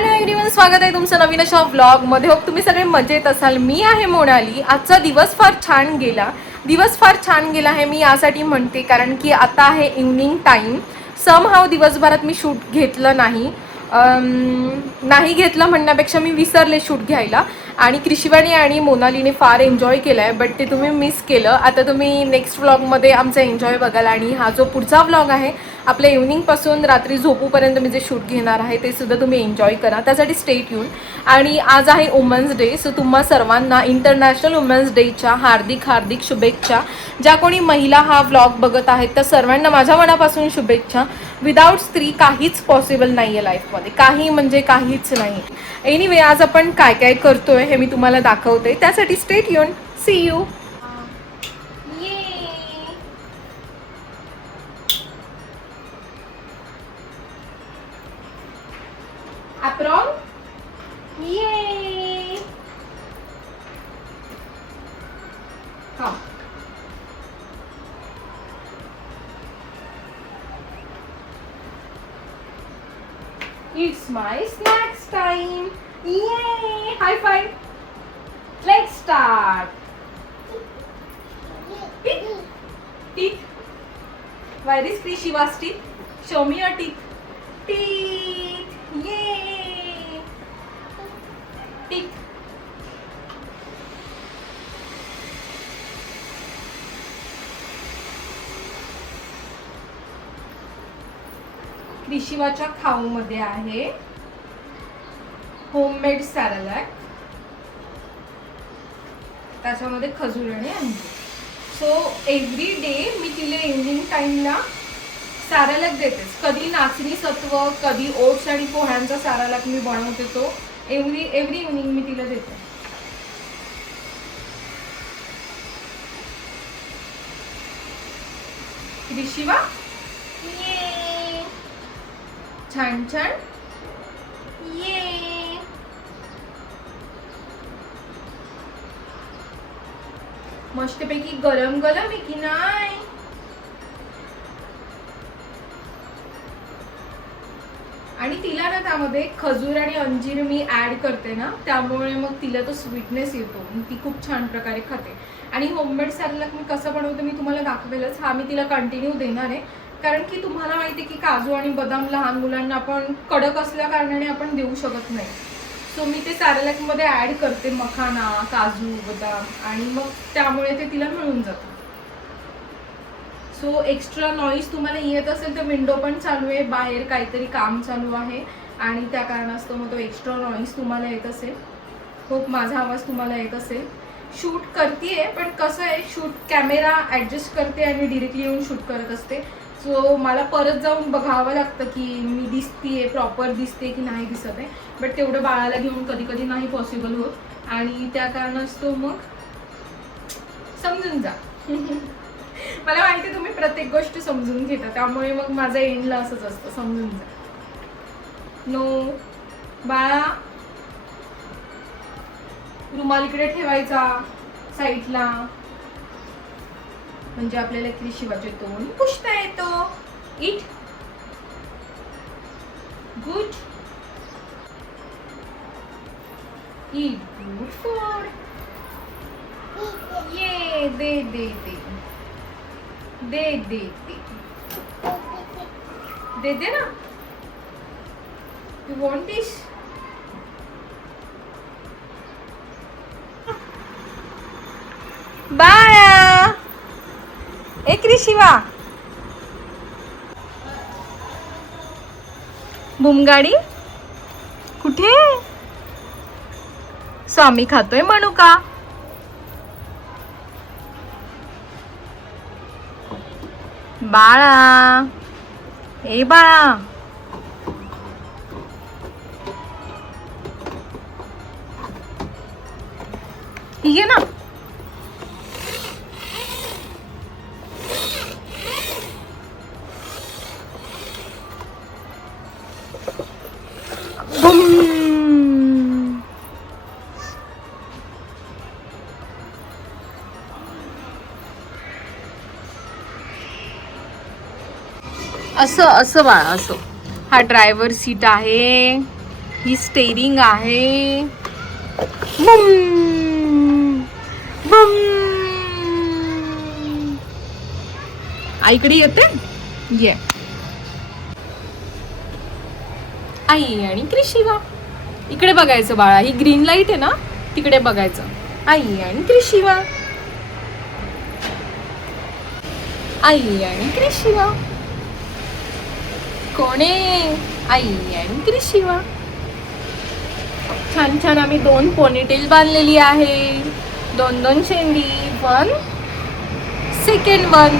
Hello everyone, स्वागत आहे तुमचं नवीन अशा व्लॉगमध्ये. होप तुम्ही सगळे मजेत असाल. मी आहे मोनाली. आजचा दिवस फार छान गेला आहे. मी यासाठी म्हणते कारण की आता आहे इव्हनिंग टाईम. समहाव दिवसभरात मी शूट घेतलं नाही घेतलं म्हणण्यापेक्षा मी विसरले शूट घ्यायला. आणि कृषिवाणी आणि मोनालीने फार एन्जॉय केला आहे, बट ते तुम्ही मिस केलं. आता तुम्ही नेक्स्ट व्लॉगमध्ये आमचा एन्जॉय बघाल. आणि हा जो पुढचा व्लॉग आहे आपल्या इव्हनिंगपासून रात्री झोपूपर्यंत मी जे शूट घेणार आहे ते सुद्धा तुम्ही एन्जॉय करा. त्यासाठी स्टेट येऊन. आणि आज आहे वुमन्स डे, सो तुम्हा सर्वांना इंटरनॅशनल वुमन्स डेच्या हार्दिक हार्दिक शुभेच्छा. ज्या कोणी महिला हा व्लॉग बघत आहेत त्या सर्वांना माझ्या मनापासून शुभेच्छा. विदाऊट स्त्री काहीच पॉसिबल नाही आहे लाईफमध्ये, काही म्हणजे काहीच नाही. एनिवे, आज आपण काय काय करतोय हे मी तुम्हाला दाखवते, त्यासाठी स्टेट येऊन. See you. Apron? Yay! Come. It's my snacks time. Yay! High five. Let's start. Teeth. Teeth. Where is Krishiva's teeth? Show me your teeth. Teeth. Yay! Teeth. कृषिवाच्या खाऊमध्ये आहे होममेड सॅरलॅक. त्याच्यामध्ये खजूर आणि अंजीर. सो एव्हरी डे मी तिला evening टाइमला Cerelac देतेच. कधी नाचणी सत्व, कधी ओट्स आणि पोह्यांचा सॅरलॅक मी बनवते. तो एव्हरी इव्हनिंग मी तिला देते. कृषिवा, ये छान छान. ये मस्तपैकी गरम गरम आहे की नाही. आणि तिला ना त्यामध्ये खजूर आणि अंजीर मी ऍड करते ना, त्यामुळे मग तिला तो स्वीटनेस येतो. ती खूप छान प्रकारे खाते. आणि होममेड सॅरलॅक मी कसं बनवते मी तुम्हाला दाखवेलच. हा मी तिला कंटिन्यू देणार आहे, कारण की तुम्हाला माहिती आहे की काजू आणि बदाम लहान मुलांना आपण कडक असल्या कारणाने आपण देऊ शकत नाही. सो मी ते सॅरलॅकमध्ये ऍड करते मखाना, काजू, बदाम, आणि मग त्यामुळे ते तिला मिळून जातं. सो एक्स्ट्रा नॉईज तुम्हाला येत असेल तर विंडो पण चालू आहे, बाहेर काहीतरी काम चालू आहे आणि त्या कारणास्तव मग तो एक्स्ट्रा नॉईज तुम्हाला येत असेल. खूप माझा आवाज तुम्हाला येत असेल. शूट करते पण कसं आहे, शूट कॅमेरा ॲडजस्ट करते आणि डिरेक्टली येऊन शूट करत असते. सो मला परत जाऊन बघावं लागतं की मी दिसतीये, प्रॉपर दिसते की नाही दिसत आहे. बट तेवढं बाळाला घेऊन कधी कधी नाही पॉसिबल होत, आणि त्या कारणास्तव मग समजून जा. मला माहिती आहे तुम्ही प्रत्येक गोष्ट समजून घेता, त्यामुळे मग माझं एंडला असंच असतं, समजून जा. नो बाळा, रुमाल इकडे ठेवायचा साईडला, म्हणजे आपल्याला कृषिवाचे तोंड पुसता येतो. It good. Eat good food. ये दे दे दे दे दे दे दे दे ना. You want this? बाळा, ए कृषिवा, भुमगाडी कुठे? स्वामी खातोय मनुका. बाळा, ए बाळा, ठीक आहे ना. असं असं बाळा असं. हा ड्रायव्हर सीट आहे ही स्टेरिंग आहे. बुम बुम. आईकडे येते ये. आई आणि क्रिशिवा. इकडे बघायचं बाळा, ही ग्रीन लाईट आहे ना, तिकडे बघायचं. आई आणि क्रिशिवा. आई आणि क्रिशिवा. कोणे? आई आणि क्रिशिवा. छान छान आम्ही 2 पोनीटेल बांधलेली आहे. 2 शेंडी. 1 सेकंड 1.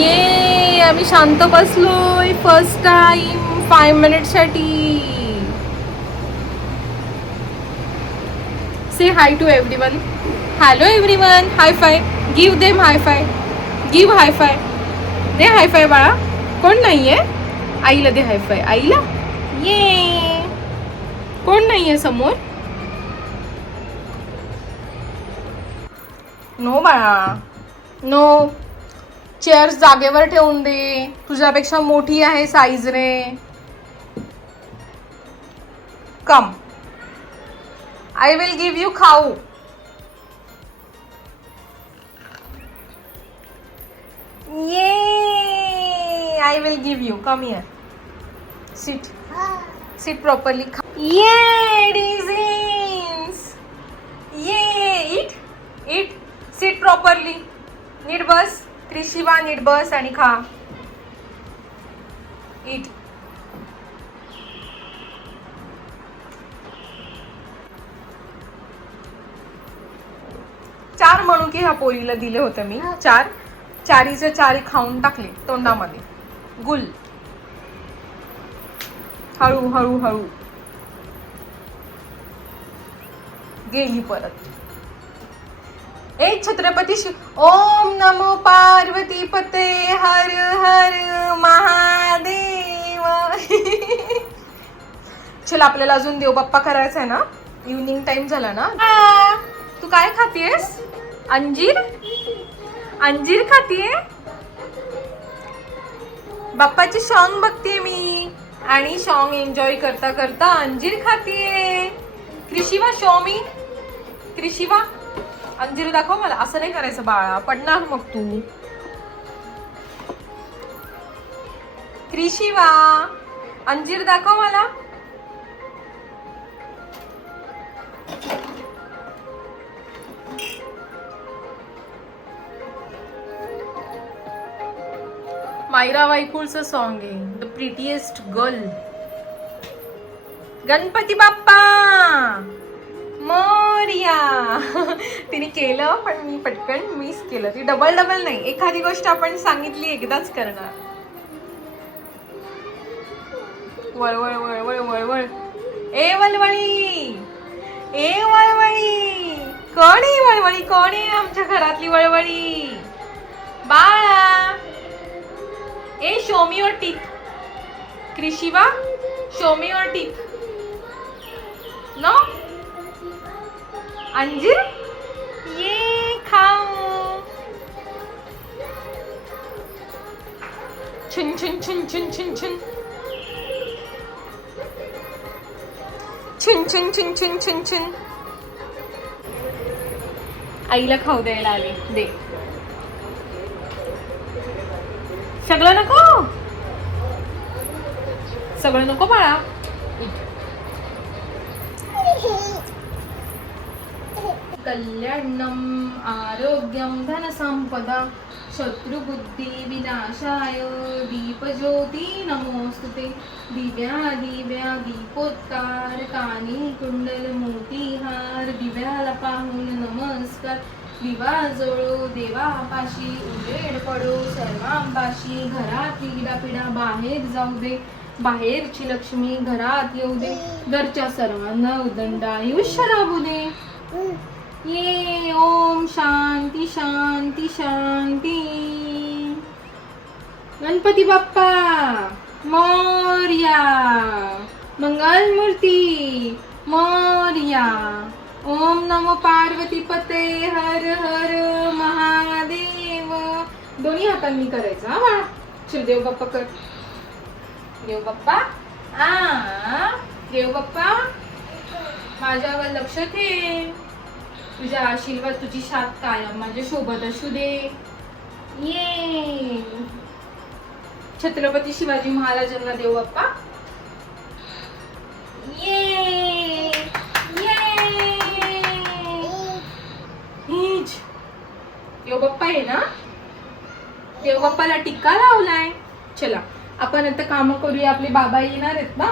ये आम्ही शांत बसलोय फर्स्ट टाइम 5 मिनिटसाठी. Say hi to everyone. Hello everyone. High five. Give them high five. Give high five. दे हाय फाय बाळा. कोण नाहीये? आईला दे हाय फाय. आईला. ये कोण नाहीये समोर? नो बाळा नो. चेअर्स जागेवर ठेवून दे. तुझ्यापेक्षा मोठी आहे size ray. Come. I will give you खाऊ. ये I will give you. Come here. Sit. Sit properly. Yeah, Daisies. Yeah, eat. Eat. Sit properly. नीट बस. क्रिशिवा नीट बस आणि खा. Eat. चार म्हणून की ह्या पोरीला दिले होते मी. चारीचे 4 खाऊन टाकले तोंडामध्ये. गुल. हळू हळू हळू गेली परत. ए छत्रपती ओम नमो पार्वती पते हर हर महादेव. चल आपल्याला अजून देव बाप्पा करायचा आहे ना. इव्हनिंग टाइम झाला ना. तू काय खातीयस? अंजीर. अंजीर खातीये. बाप्पाची सॉन्ग बघतीये मी आणि सॉन्ग एन्जॉय करता करता अंजीर खातीये. क्रिशिवा शो मी. क्रिशिवा अंजीर दाखव मला. असं नाही करायचं बाळा, पडणार मग तू. क्रिशिवा अंजीर दाखव मला. मायरा वायकुळचं सॉन्ग आहे the prettiest girl. Ganpati Bappa Morya. तिने केलं पण मी पटकन मिस केलं. ती डबल नाही. एखादी गोष्ट आपण सांगितली एकदाच करणार. वळवळ वळवळ वळवळ. ए वळवळी. ए वळवळी. कोण आहे वळवळी? कोण आहे आमच्या घरातली वळवळी? बाळा. ए show me your teeth. क्रिशिवा show me your teeth. No? अंजीर ये खाओ. छुन छुन छुन छुन छुन छुन छुन छुन छुन छुन छुन छुन. आईला खाऊ द्यायला आले. दे. सगळं नको. सगळं नको बाळा. कल्याणम आरोग्यम धनसंपदा शत्रुबुद्धी विनाशाय दीपज्योती नमोस्तुते. दिव्या दिव्या दीपोत्तार कानी कुंडल मोतीहार. दिव्याला पाहून नमस्कार. दिवा जळो देवापाशी उजेड पडो सर्वांपाशी. घरात पिढा बाहेर जाऊ दे. बाहेरची लक्ष्मी घरात येऊ दे. घरच्या सर्वांना उदंड आयुष्य लाभू दे. ये ओम शांती शांती शांती. गणपती बाप्पा मोरया. मंगलमूर्ती मोरया. ओम नमो पार्वती पते हर हर महादेव. दोन्ही हातांनी करायचं हा बाळा. चल देव बाप्पा कर. देव बाप्पा देव बाप्पा माझ्यावर लक्ष ठेव. तुझ्या आशीर्वाद तुझी साथ कायम माझ्या सोबत असू दे. ये छत्रपती शिवाजी महाराजांना देव बाप्पा. ये देव बाप्पा आहे ना. देव बाप्पाला टिक्का लावलाय. चला आपण आता काम करूया. आपले बाबा येणार आहेत ना.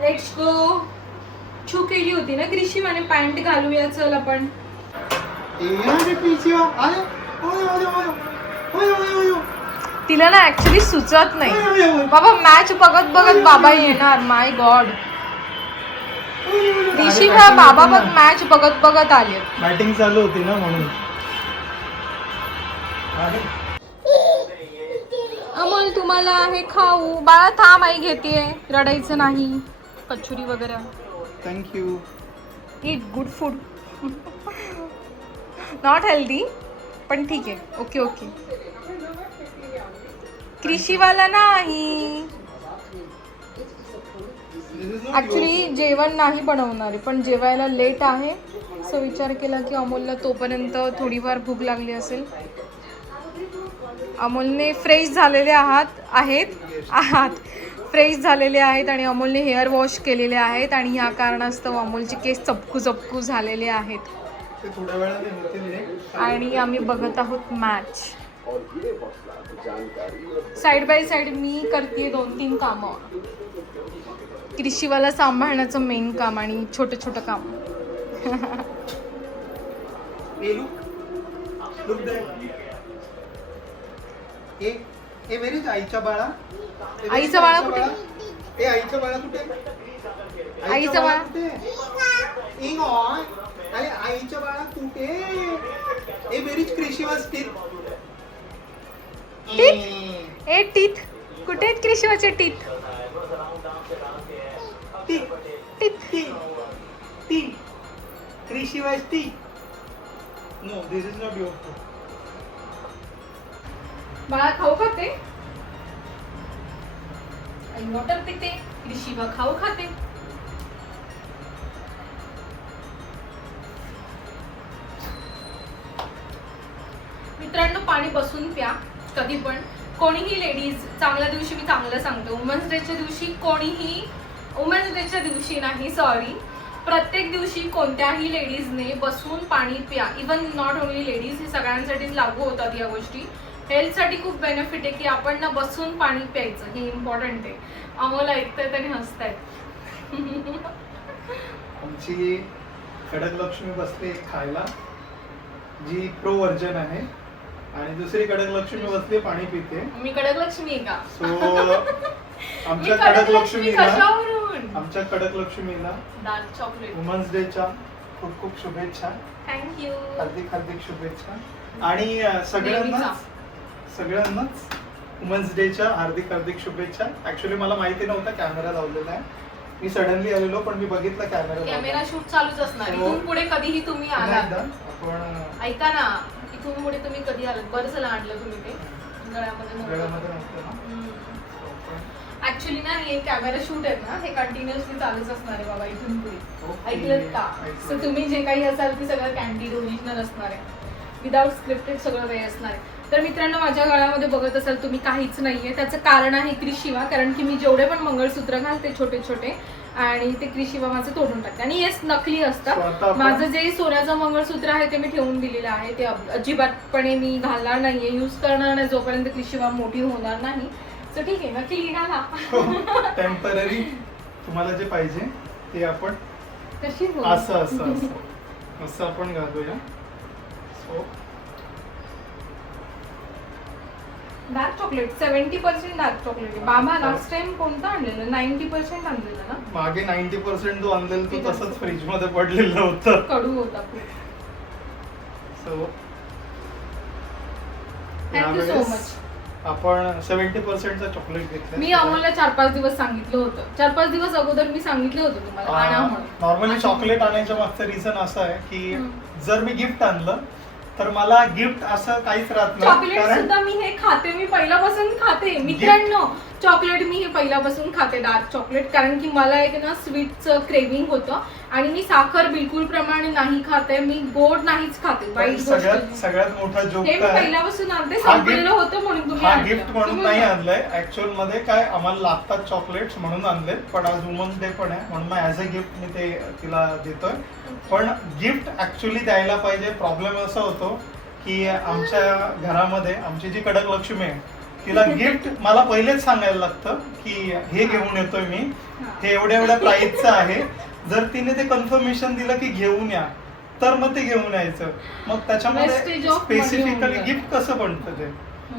Let's go. छू केली होती ना क्रिशिवाने पॅन्ट घालूया. चल आपण. तिला ना ऍक्च्युली सुचत नाही बाबा. मॅच बघत बघत बाबा येणार. माय गॉड. क्रिशिवा बाबा बघ मॅच बघत बघत आले. बॅटिंग चालू होती ना म्हणून. अमोल तुम्हाला आहे खाऊ. बाळा थांब आई घेतेय. रडायचं नाही. कचोरी वगैरे. Thank you. Eat good food. Not healthy पण ठीक आहे. Okay okay. क्रिशिवाला नाही. ऍक्च्युली जेवण नाही बनवणार आहे पण जेवायला लेट आहे. सो विचार केला की अमोलला तोपर्यंत थोडीफार भूक लागली असेल. अमोलने फ्रेश झालेले आहात फ्रेश झालेले आहेत आणि अमोलने हेअर वॉश केलेले आहेत आणि ह्या कारणास्तव अमोलचे केस चपकू झालेले आहेत. आणि आम्ही बघत आहोत मॅच. साइड बाय साइड मी करते 2-3 कामं. क्रिशिवाला सांभाळण्याचं मेन काम आणि छोटं काम. आईच्या बाळा. आईचा बाळा कुठे. आईच्या बाळा कुठे. आईचा बाळा अरे आईच्या बाळा कुठे. ए व्हेरीज क्रिशिवास टीथ. ए टीथ कुठे आहेत क्रिशिवाचे टीथ. Krishiva's teeth. No this is not your food. बाळा खाऊ खाते. आई वॉटर पिते. क्रिशिवा खाऊ खाते. मित्रांनो पाणी बसून प्या कधी पण. कोणीही लेडीज चांगल्या दिवशी मी चांगलं सांगतो. वुमन्स डेच्या दिवशी कोणीही वुमन्स डेच्या दिवशी नाही सॉरी प्रत्येक दिवशी कोणत्याही लेडीजने बसून पाणी प्या. इवन नॉट ओनली लेडीज हे सगळ्यांसाठीच लागू होतात या गोष्टी. हेल्थसाठी खूप बेनिफिट आहे की आपण ना बसून पाणी प्यायचं. हे इम्पॉर्टंट आहे. आम्हाला ऐकतायत आणि हसतायत. आमची कडक लक्ष्मी बसली खायला जी प्रो व्हर्जन आहे आणि दुसरी कडक लक्ष्मी बसली पाणी पिते. मी कडक लक्ष्मी आहे का. सो आमच्या कडक लक्ष्मीला डार्क चॉकलेट वुमन्स डेच्या खूप खूप शुभेच्छा. थँक्यू. हार्दिक शुभेच्छा. आणि सगळ्यांनाच वुमन्स डेच्या हार्दिक शुभेच्छा. ऍक्च्युली मला माहिती नव्हता कॅमेरा लावलेला आहे. मी सडनली आलेलो पण मी बघितलं कॅमेरा शूट चालूच असणार. इथून पुढे कधीही तुम्ही आलात. ऐका ना इथून पुढे तुम्ही कधी आलात. बरं झालं आणलं तुम्ही ते. गळ्यामध्ये ऍक्च्युली ना हे कॅमेरा शूट आहेत ना हे कंटिन्युअसली चालूच असणार आहे बाबा इथून पुढे. ऐकलं का. सो तुम्ही जे काही असाल ते सगळं कॅन्डिड ओरिजिनल असणार आहे. विदाउट स्क्रिप्टेड सगळं काही असणार आहे. तर मित्रांनो माझ्या गळ्यामध्ये बघत असाल तुम्ही काहीच नाहीये. त्याचं कारण आहे क्रिशिवा. कारण की मी जेवढे पण मंगळसूत्र घालते छोटे छोटे आणि ते क्रिशिवा माझं तोडून टाकते. आणि हेच नकली असतं. माझं जे सोन्याचं मंगळसूत्र आहे ते मी ठेवून दिलेलं आहे. ते अजिबातपणे मी घालणार नाहीये. यूज करणार नाही जोपर्यंत क्रिशिवा मोठी होणार नाही. सो ठीक आहे नकली घाला. टेम्पररी तुम्हाला जे पाहिजे ते आपण कशी असं आपण घालूया. So dark chocolate 70% dark chocolate. बाबा लास्ट टाइम कोणतं आणलेलं 90% आणलेलं ना. मागे 90% जो आणलेला तो तसंच फ्रीज मध्ये पडलेलं होतं. कडू होता खूप. So thank you so much. आपण 70%चा चॉकलेट घेतलं. मी अमोलला 4-5 दिवस सांगितलं होतं. 4-5 दिवस अगोदर मी सांगितलं होतं तुम्हाला आणा म्हणून. नॉर्मली चॉकलेट आणायच्या मागचं रिझन असं आहे की जर मी गिफ्ट आणलं तर मला गिफ्ट असं काहीच राहत नाही. चॉकलेट सुद्धा मी हे खाते. मी पहिल्यापासून खाते मित्रांनो. चॉकलेट मी हे पहिल्यापासून खाते, डार्क चॉकलेट, कारण की मला एक ना स्वीटचं क्रेविंग होतं आणि मी साखर बिलकुल प्रमाणे नाही खाते, मी गोड नाहीच खाते. वाईट सगळ्यात मोठा जोक हे मी पहिल्यापासून आणते, संपलेलं होतं म्हणून तुम्ही हा गिफ्ट म्हणून नाही आणलंय. ऍक्च्युअल मध्ये काय आम्हाला लागतात चॉकलेट्स म्हणून आणले, पण आज वुमन्स डे पण आहे म्हणून ऍज अ गिफ्ट मी ते तिला देतोय. पण गिफ्ट ऍक्च्युअली द्यायला पाहिजे. प्रॉब्लेम असा होतो की आमच्या घरामध्ये आमची जी कडक लक्ष्मी आहे तिला गिफ्ट मला पहिलेच सांगायला लागतं की हे घेऊन येतोय मी, हे एवढ्या एवढ्या प्राइसचं आहे. जर तिने ते कन्फर्मेशन दिलं की घेऊन या तर मग ते घेऊन यायचं. मग त्याच्यामध्ये स्पेसिफिकली गिफ्ट कसं बनतं ते,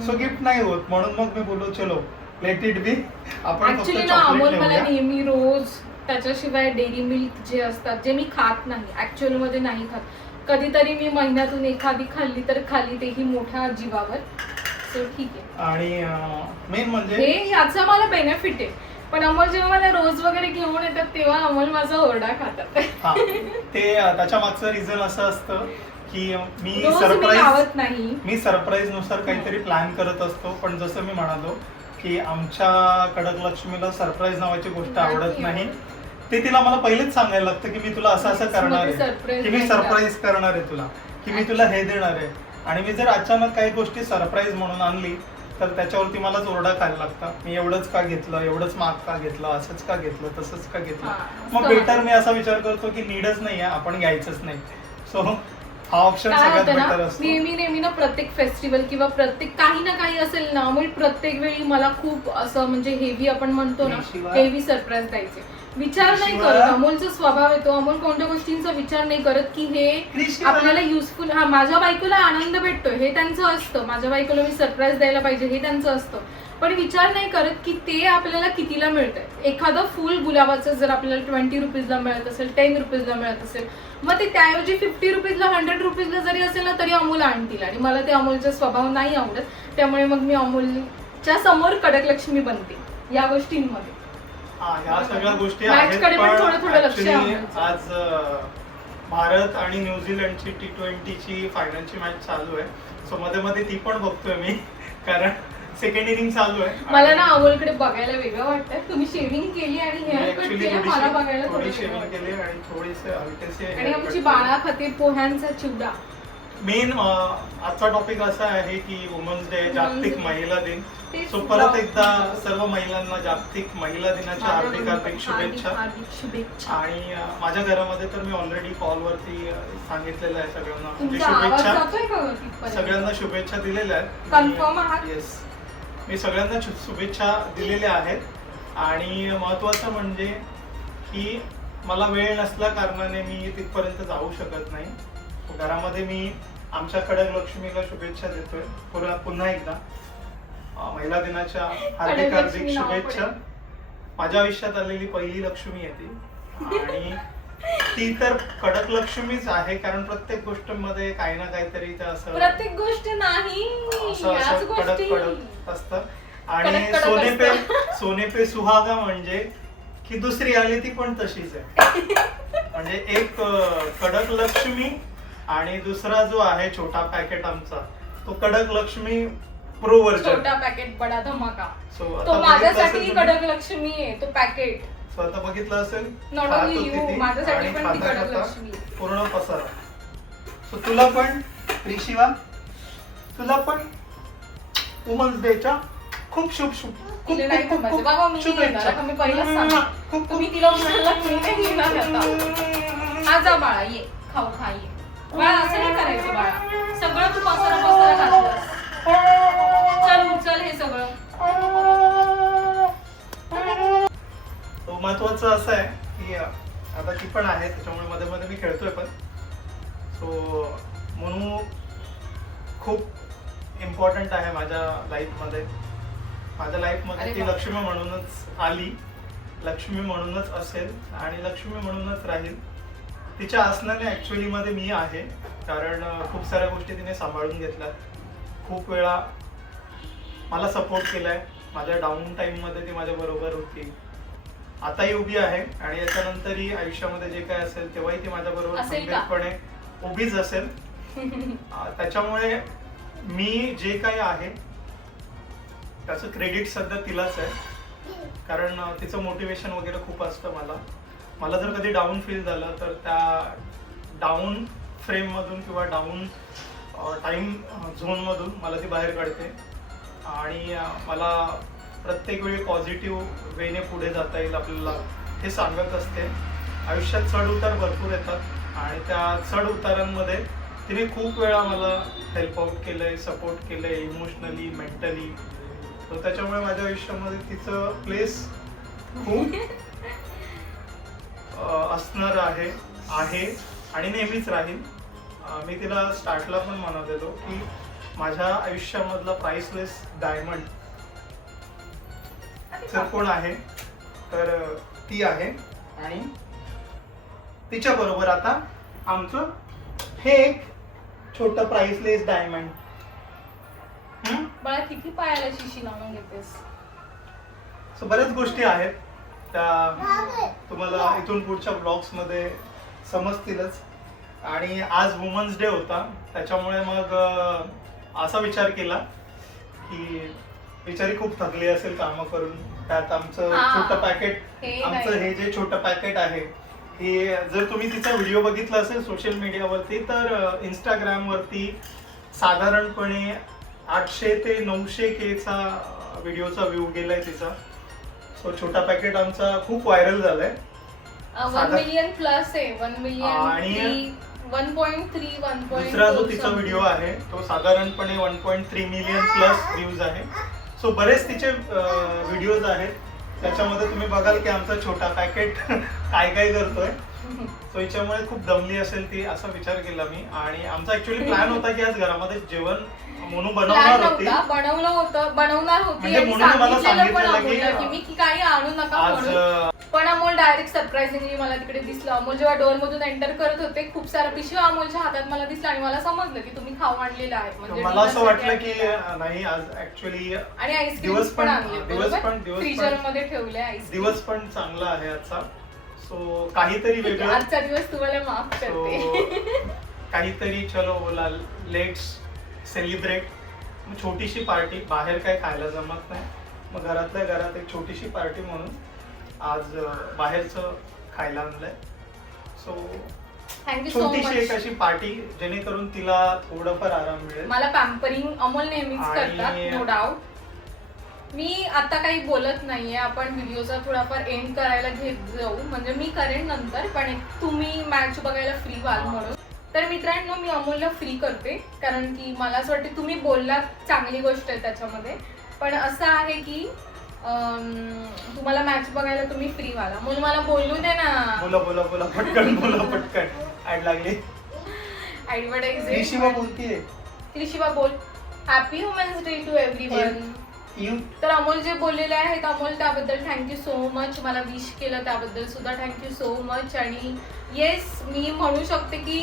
सो गिफ्ट नाही होत. म्हणून मग मी बोललो चलो लेट इट बी, आपण फक्त ऍक्च्युली ना अमोल चॉकलेट मला घेऊया. नेहमी रोज त्याच्याशिवाय डेअरी मिल्क जे असतात जे मी खात नाही, ऍक्च्युअल मध्ये नाही खात, कधीतरी मी महिन्यातून एखादी खाल्ली तर खाल्ली, तेही मोठ्या जीवावर. सो ठीक आहे. आणि मेन म्हणजे हे याचा मला बेनिफिट आहे. पण अमोल जेव्हा मला रोज वगैरे घेऊन येतात तेव्हा अमोल माझा ओरडा खातात. हा, ते त्याच्या मागचं रिझन असं असतं की मी लावत नाही, मी सरप्राईज नुसार काहीतरी प्लॅन करत असतो. पण जसं मी म्हणालो की आमच्या कडक लक्ष्मीला सरप्राईज नावाची गोष्ट आवडत नाही. ते तिला मला पहिलेच सांगायला लागतं की मी तुला असं असं करणार आहे, की मी सरप्राईज करणार आहे तुला, की मी तुला हे देणार आहे. आणि मी जर अचानक काही गोष्टी सरप्राईज म्हणून आणली तर त्याच्यावरती मलाच ओरडा खायला लागता. मी एवढंच का घेतलं, एवढंच महाग का घेतलं, असंच का घेतलं, तसंच का घेतलं. मग बेटर मी असा विचार करतो की नीडच नाही आहे, आपण घ्यायचंच नाही. सो हा ऑप्शन सगळ्यात बेटर असतो. नेहमी ना प्रत्येक फेस्टिवल किंवा प्रत्येक काही ना काही असेल ना अमोल, प्रत्येक वेळी मला खूप असं म्हणजे हेवी आपण म्हणतो ना, हेवी सरप्राईज द्यायचे. विचार नाही करत, अमोलचा स्वभाव येतो. अमोल कोणत्या गोष्टींचा विचार नाही करत की हे आपल्याला युजफुल, हा माझ्या बायकोला आनंद भेटतोय हे त्यांचं असतं, माझ्या बायकोला मी सरप्राईज द्यायला पाहिजे हे त्यांचं असतं. पण विचार नाही करत की ते आपल्याला कितीला मिळतंय. एखादं फुल गुलाबाचं जर आपल्याला 20 रुपीजला मिळत असेल, 10 रुपीजला मिळत असेल, मग ते त्याऐवजी 50 रुपीजला, 100 रुपीजला जरी असेल ना तरी अमोल आणतील. आणि मला ते अमोलचा स्वभाव नाही आवडत, त्यामुळे मग मी अमोलच्या समोर कडक लक्ष्मी बनते या गोष्टींमध्ये. ह्या सगळ्या गोष्टी आहेत. पण आज भारत आणि न्यूझीलंडची T20ची फायनलची मॅच चालू आहे. सो मध्ये मध्ये ती पण बघतोय मी, कारण सेकंड इनिंग चालू आहे. मला ना अमोलकडे बघायला वेगळं वाटतं. तुम्ही शेविंग केली आणि हेअर कट केलं, मला बघायला थोडी शेविंग केली आणि थोडेसे हलकेसे. आणि आमची बाळा खाते पोह्यांचा चिवडा. मेन आजचा टॉपिक असा आहे की वुमन्स डे, जागतिक महिला दिन. सो परत एकदा सर्व महिलांना जागतिक महिला दिनाच्या हार्दिक हार्दिक शुभेच्छा. आणि माझ्या घरामध्ये तर मी ऑलरेडी कॉलवरती सांगितलेलं आहे सगळ्यांना शुभेच्छा दिलेल्या आहेत. कन्फर्म आहात? येस, मी सगळ्यांना शुभेच्छा दिलेल्या आहेत. आणि महत्वाचं म्हणजे की मला वेळ नसल्या कारणाने मी तिथपर्यंत जाऊ शकत नाही. घरामध्ये मी आमच्या कडक लक्ष्मीला शुभेच्छा देतोय पुन्हा एकदा. महिला दिनाच्या हार्दिक हार्दिक शुभेच्छा. माझ्या आयुष्यात आलेली पहिली लक्ष्मी आहे ती, आणि ती तर कडक लक्ष्मीच आहे. कारण प्रत्येक गोष्टीमध्ये काही ना काहीतरी असं, प्रत्येक गोष्ट नाही असं कडक असतं. आणि सोने पे सुहागा म्हणजे की दुसरी आली ती पण तशीच आहे. म्हणजे एक कडक लक्ष्मी आणि दुसरा जो आहे छोटा पॅकेट आमचा, तो कडक लक्ष्मी प्रो वर्जन. छोटा पॅकेट बडा धमाका. तो माझ्यासाठी कडक लक्ष्मी आहे तो पॅकेट. सो आता बघितलं असेल, माझ्यासाठी पण ती कडक लक्ष्मी पूर्ण पसारा. सो तुला पण रिशिवा, तुला पण वुमन्स डेच्या खूप शुभ बाबा. मी पहिलाच सांगते, तुम्ही तिला आजा बाळा ये खाऊ खा ये. बाळा असं नाही करायचं बाळा, सगळं तू पसारा घातलंस. चल हे सगळं. महत्वाचं असं आहे की आता ती पण आहे, त्याच्यामुळे मध्ये मध्ये मी खेळतोय पण. सो म्हणून खूप इम्पॉर्टंट आहे माझ्या लाईफमध्ये. माझ्या लाईफमध्ये ती लक्ष्मी म्हणूनच आली, लक्ष्मी म्हणूनच असेल आणि लक्ष्मी म्हणूनच राहील. तिच्या असण्याने ऍक्च्युअली मध्ये मी आहे, कारण खूप साऱ्या गोष्टी तिने सांभाळून घेतल्या. खूप वेळा मला सपोर्ट केलाय. माझ्या डाऊन टाइम मध्ये ती माझ्या बरोबर होती, आताही उभी आहे आणि याच्यानंतरही आयुष्यामध्ये जे काय असेल तेव्हाही ती माझ्या बरोबर खंबीरपणे उभीच असेल. त्याच्यामुळे मी जे काही आहे त्याचं क्रेडिट सध्या तिलाच आहे. कारण तिचं मोटिवेशन वगैरे खूप असतं मला जर कधी डाऊन फील झालं तर त्या डाऊन फ्रेममधून किंवा डाऊन टाईम झोनमधून मला ती बाहेर काढते आणि मला प्रत्येक वेळी पॉझिटिव्ह वेने पुढे जाता येईल आपल्याला हे सांगत असते. आयुष्यात चढ उतार भरपूर येतात आणि त्या चढ उतारांमध्ये तिने खूप वेळा मला हेल्प आउट केलंय, सपोर्ट केलंय इमोशनली, मेंटली. तर त्याच्यामुळे माझ्या आयुष्यामध्ये तिचं प्लेस खूप असणार आहे आणि नेहमीच राहील. मी तिला स्टार्टला पण म्हणत होतो की माझ्या आयुष्यामधला प्राइसलेस डायमंड जर कोण आहे तर ती आहे. आणि तिच्या बरोबर आता आमचं हे एक छोटं प्राइसलेस डायमंड. मला किती पायाला शिशी लावून घेतेस. सो बऱ्याच गोष्टी आहेत त्या तुम्हाला इथून पुढच्या ब्लॉग्स मध्ये समजतीलच. आणि आज वुमन्स डे होता त्याच्यामुळे मग असा विचार केला की बिचारी खूप थकली असेल कामं करून. त्यात आमचं छोटं पॅकेट, आमचं हे जे छोटं पॅकेट आहे हे जर तुम्ही तिचा व्हिडिओ बघितला असेल सोशल मीडियावरती तर इंस्टाग्राम वरती साधारणपणे 800 ते 900 केचा व्हिडिओचा व्ह्यू गेलाय तिचा. सो छोटा पॅकेट आमचा खूप व्हायरल झालाय. 1 मिलियन प्लस आहे. 1 मिलियन आणि 1.3 दुसरा जो तिचा व्हिडिओ आहे तो साधारणपणे 1.3 मिलियन प्लस व्ह्यूज आहे. सो बरेच तिचे व्हिडिओज आहेत त्याच्यामध्ये तुम्ही बघाल की आमचा छोटा पॅकेट काय करतोय. सो याच्यामुळे खूप दमली असेल ती असा विचार केला मी. आणि आमचा ऍक्च्युअली प्लॅन होता की आज घरामध्ये जेवण मोनू बनवणार होती म्हणजे म्हणून मला सांगितलेलं की मी काही आणू नका म्हणून. पण अमोल डायरेक्ट सरप्राइझिंगली मला तिकडे दिसलं. अमोल जेव्हा डोअर मधून एंटर करत होते खूप सारा पिशव्या अमोलच्या हातात मला दिसला आणि मला समजलं की तुम्ही खाऊ आणलेला आहे. म्हणजे मला असं वाटलं की नाही आज ऍक्च्युअली आणि आईस्क्रीम पण आणले फ्रीजर मध्ये ठेवले. दिवस पण चांगला आहे आजचा. सो काहीतरी वेगळं. आजचा दिवस तुम्हाला माफ करते. काहीतरी चलो बोला लेट्स सेलिब्रेट. छोटीशी पार्टी, बाहेर काय खायला जमत नाही मग घरातल्या घरात एक छोटीशी पार्टी म्हणून आज बाहेरचं खायला आणलंय. सो थँक्यू सो छोटीशी मच. एक अशी पार्टी जेणेकरून तिला थोडंफार आराम मिळेल. मला पॅम्परिंग अमोल नेहमीच करतात नो डाऊट. मी आता काही बोलत नाहीये. आपण व्हिडिओचा थोडाफार एंड करायला घेत जाऊ. म्हणजे मी करेन नंतर पण तुम्ही मॅच बघायला फ्री व्हाल म्हणून. तर मित्रांनो मी अमोलला फ्री करते कारण की मला असं वाटतं तुम्ही बोललात चांगली गोष्ट आहे त्याच्यामध्ये. पण असं आहे की तुम्हाला मॅच बघायला तुम्ही फ्री व्हाल. अमोल मला बोलू दे ना. बोला पटकन ऍड लागली. ऍडव्हर्टाइज कृषिबा बोलतीये. कृषिबा बोल. Happy women's day to everyone. तर अमोल जे बोललेले आहेत अमोल त्याबद्दल थँक्यू सो मच. मला विश केलं त्याबद्दल सुद्धा थँक्यू सो मच. आणि येस मी म्हणू शकते की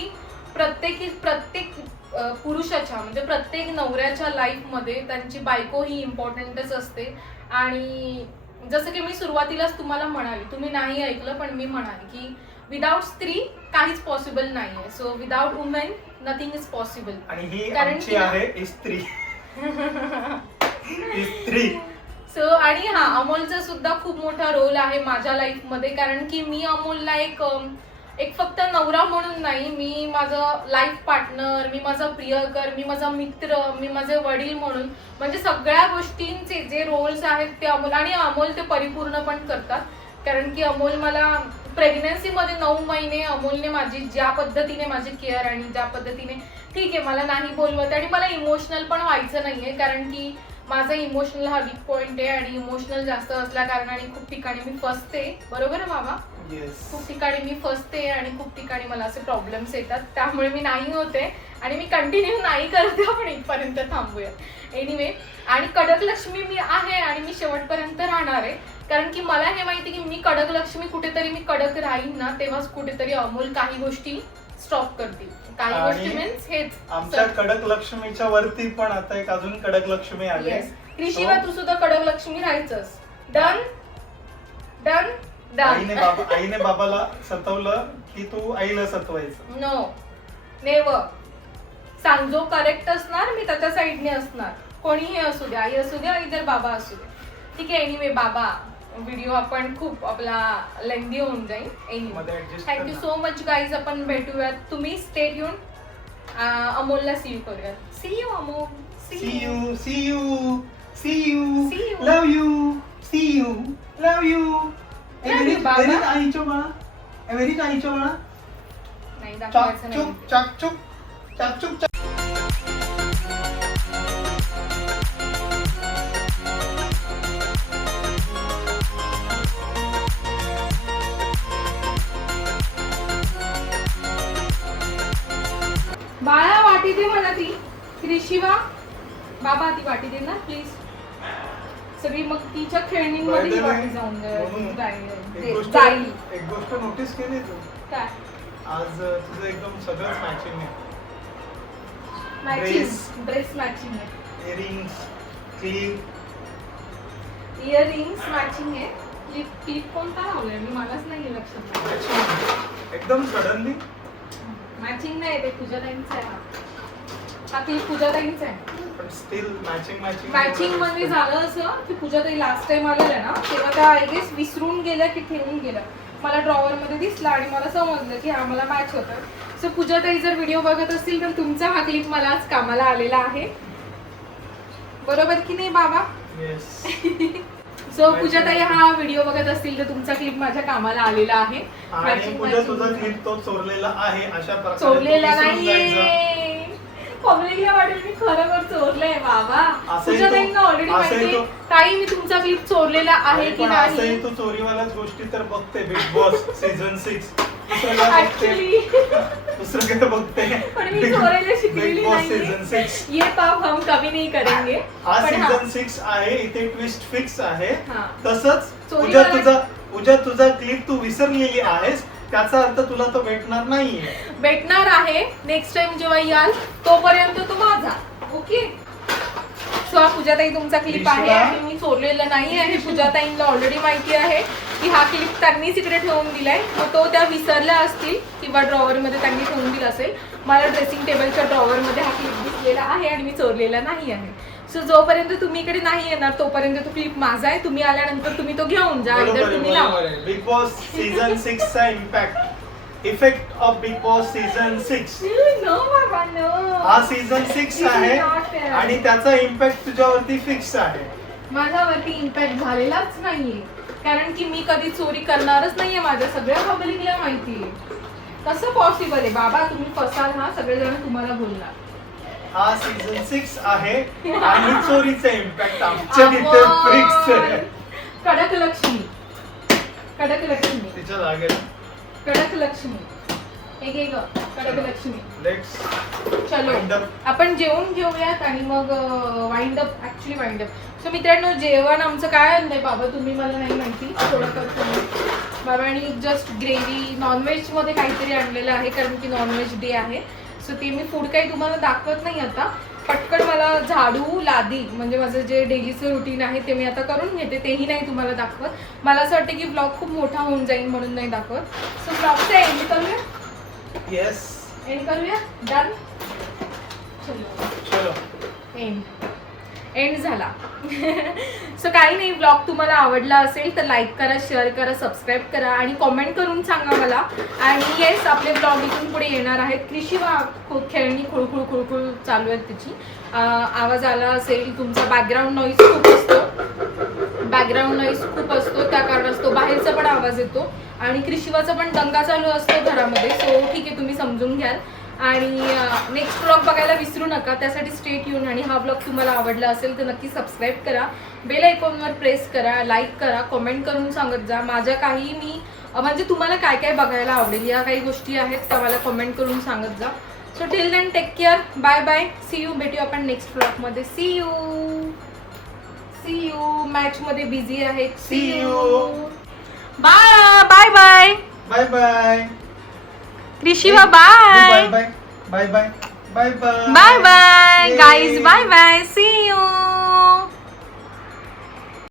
प्रत्येक पुरुषाच्या म्हणजे प्रत्येक नवऱ्याच्या लाईफमध्ये त्यांची बायको ही इम्पॉर्टंटच असते. आणि जसं की मी सुरुवातीलाच तुम्हाला म्हणाली, तुम्ही नाही ऐकलं पण मी म्हणाले की विदाउट स्त्री काहीच पॉसिबल नाहीये. So without women nothing is possible. आणि ही आमची आहे इस्त्री. सो आणि हा अमोलचा सुद्धा खूप मोठा रोल आहे माझ्या लाईफ मध्ये. कारण की मी अमोलला एक फक्त नवरा म्हणून नाही, मी माझं लाईफ पार्टनर, मी माझा प्रियकर, मी माझा मित्र, मी माझे वडील म्हणून म्हणजे सगळ्या गोष्टींचे जे रोल्स आहेत ते अमोल ते परिपूर्ण पण करतात. कारण की अमोल मला प्रेग्नन्सीमध्ये 9 महिने अमोलने माझी ज्या पद्धतीने माझी केअर आणि ज्या पद्धतीने ठीक आहे मला नाही बोलवत आणि मला इमोशनल पण व्हायचं नाहीये कारण की माझा इमोशनल हा वीक पॉइंट आहे आणि इमोशनल जास्त असल्या कारणाने खूप ठिकाणी मी फसते. बरोबर आहे बाबा? खूप ठिकाणी मी फसते आणि खूप ठिकाणी मला असे प्रॉब्लेम्स येतात. त्यामुळे मी नाही होते आणि मी कंटिन्यू नाही करते. आपण इथपर्यंत थांबूया. एनिवे आणि कडक लक्ष्मी मी आहे आणि मी शेवटपर्यंत राहणार आहे. कारण की मला हे माहिती की मी कडक लक्ष्मी कुठेतरी मी कडक राहीन ना तेव्हाच कुठेतरी अमोल काही गोष्टी स्टॉप करतील. काही गोष्टी मीन्स हेच आमच्या कडक लक्ष्मीच्या वरती पण आता एक अजून कडक लक्ष्मी आली. कृषीवा तू सुद्धा कडक लक्ष्मी राहायचंस. Done done done. आईने बाबाला सतवलं की तू आईला सतवायचं. No never. सांग जो करेक्ट असणार मी त्याच्या साईडने असणार. कोणीही असू दे, आई असू दे इधर बाबा असू दे. ठीक आहे. एनिवे बाबा व्हिडिओ आपण खूप आपला लेंदी होऊन जाईल. मध्ये adjust थँक्यू कर सो मच गाईज. आपण भेटूयात. तुम्ही स्टेट येऊन अमोलला सी यू करूयात. See you Amol. See you, see you, see you, See you. love you, see you, love you. Love you, बाबा. Very काहीचो बाळा, very काहीचो बाळा. नाही दाखवायचं नाही. चाकचूक, चाकचूक, चाकचूक, चाक. बाळा वाटी दे मला ती. क्रिशिवा बाबा ती वाटी दे ना प्लीज. सगळी मग तिच्या खेळणींमध्ये ही वाटी जाऊन म्हणून जाईल. एक गोष्ट नोटीस केली तू काय आज तुझं एकदम सगळंच मॅचिंग आहे. मॅचिंग ड्रेस मॅचिंग आहे. इयरिंग्स, क्लिप, इयरिंग्स मॅचिंग आहे. क्लिप कोणता लावलाय मी मलाच नाही लक्षात. एकदम सडनली मॅचिंग नाही ते पूजाताईंचा आहे. हा क्लिप पूजाताईंचा आहे. पण स्टील मॅचिंग मॅचिंग म्हणजे झालं असं की पूजाताई लास्ट टाइम आलेल्या ना तेव्हा त्या आय गेस विसरून गेल्या की ठेवून गेल्या. मला ड्रॉवर मध्ये दिसला आणि मला समजलं की हा मला मॅच होतं. सो पूजाताई जर व्हिडिओ बघत असतील तर तुमचा हा क्लिप मला आज कामाला आलेला आहे. बरोबर की नाही बाबा? येस. सो पूजाताई हा व्हिडिओ बघत असतील तर तुमचा क्लिप माझ्या कामाला आलेला आहे. आणि पूजा तुझा क्लिप तो चोरलेला आहे अशा प्रकारे चोरलेला तू विसरून जायचं. नाहीये. पब्लिकला वाटेल मी खरं चोरलंय बाबा. असंही पूजाताईंना ऑलरेडी असंही माहिती तो- ताई मी तुमचा क्लिप चोरलेला आहे की पण नाही. असंही तू चोरीवाल्याच गोष्टी तर बघते. बिग बॉस सीझन 6 दुसरं काय बघते? ऍक्च्युली दुसरं काय बघते? पण मी चोरायला शिकलेली बिग बॉस नाहीये. सीझन 6 ये पाप हम कभी नहीं करेंगे. हा पण हा, सीझन 6 आहे. इथे ट्विस्ट फिक्स आहे. हा. तसंच चोरीवाला- पूजा तुझा क्लिप तू विसरलेली आहेस त्याचा अर्थ तुला तो भेटणार नाहीये. भेटणार आहे नेक्स्ट टाइम जेव्हा याल तोपर्यंत तो माझा. ओके. सो हा पूजाताई तुमचा क्लिप आहे ऋषिका? आणि मी चोरलेला नाही आहे. पूजाताईंना ऑलरेडी माहिती आहे की हा क्लिप त्यांनीच इकडे ठेवून दिलाय. मग तो त्या विसरल्या असतील किंवा ड्रॉवर मध्ये त्यांनी ठेवून दिला असेल. मला ड्रेसिंग टेबलच्या ड्रॉवर मध्ये हा क्लिप दिसलेला आहे आणि मी चोरलेला नाही आहे. सो जोपर्यंत तुम्ही इकडे नाही येणार तोपर्यंत तो क्लिप माझा आहे. तुम्ही आल्यानंतर तुम्ही तो घेऊन जा. बरोबर इतर आहे, तुम्ही लावा. बरोबर आहे. बिग बॉस सीझन 6 चा effect of Bigg Boss season 6 no बाबा नो. हा सीझन 6 आहे आणि त्याचा इम्पॅक्ट तुझ्यावरती फिक्स आहे. माझ्यावरती इम्पॅक्ट झालेलाच नाहीये कारण की मी कधी चोरी करणारच नाहीये. माझ्या सगळ्या पब्लिकला माहितीये. कसं पॉसिबल आहे बाबा? तुम्ही फसाल हा सगळेजण तुम्हाला बोलणार. हा सीझन 6 आहे आणि चोरीचा इम्पॅक्ट आमच्या तिथे फिक्स आहे. कडक लक्ष्मी. कडक लक्ष्मी. तिच्या जागेला कडक लक्ष्मी. एक एक कडक लक्ष्मी. लेट्स चलो wind up. आपण जेवून घेऊयात आणि मग wind up. Actually wind up. So मित्रांनो जेवण आमचं काय आणलंय बाबा तुम्ही मला नाही माहिती. थोडं करतो बाबांनी जस्ट ग्रेव्ही नॉनव्हेज मध्ये काहीतरी आणलेलं आहे कारण की नॉनव्हेज डे आहे. सो ते मी फूड काही तुम्हाला दाखवत नाही आता. पटकन मला झाडू लादी म्हणजे माझं जे डेलीचं रुटीन आहे ते मी आता करून घेते. तेही नाही तुम्हाला दाखवत. मला असं वाटतं की ब्लॉग खूप मोठा होऊन जाईल म्हणून नाही दाखवत. सो ब्लॉगचा एंड करूया. येस एंड करूया. डन. चलो एंड झाला. सो काही नाही. ब्लॉग तुम्हाला आवडला असेल तर लाईक करा, शेअर करा, सबस्क्राईब करा आणि कॉमेंट करून सांगा मला. आणि येस आपले ब्लॉग इथून पुढे येणार आहेत. क्रिशिवा खेळणी खुळखुळ खुळखुळ चालू आहेत तिची. आवाज आला असेल तुमचा बॅकग्राऊंड नॉईज खूप असतो. बॅकग्राऊंड नॉईज खूप असतो त्या कारणास्तव बाहेरचा पण आवाज येतो आणि क्रिशिवाचा पण दंगा चालू असतो घरामध्ये. सो ठीक आहे तुम्ही समजून घ्याल. आणि नेक्स्ट ब्लॉग बघायला विसरू नका. त्यासाठी स्टे ट्यून. आणि हा ब्लॉग तुम्हाला आवडला असेल तर नक्की सबस्क्राईब करा, बेल आयकॉनवर प्रेस करा, लाईक करा, कमेंट करून सांगत जा माझ्या काही मी म्हणजे तुम्हाला काय काय बघायला आवडेल. या काही गोष्टी आहेत त्या मला कमेंट करून सांगत जा. So till then take care. Bye bye. See you. भेटू आपण नेक्स्ट ब्लॉगमध्ये. See you. See you. Match मध्ये बिझी आहे. See you. Bye bye bye bye bye. Krishiva bye bye bye bye bye bye bye bye bye guys. Bye bye. See you.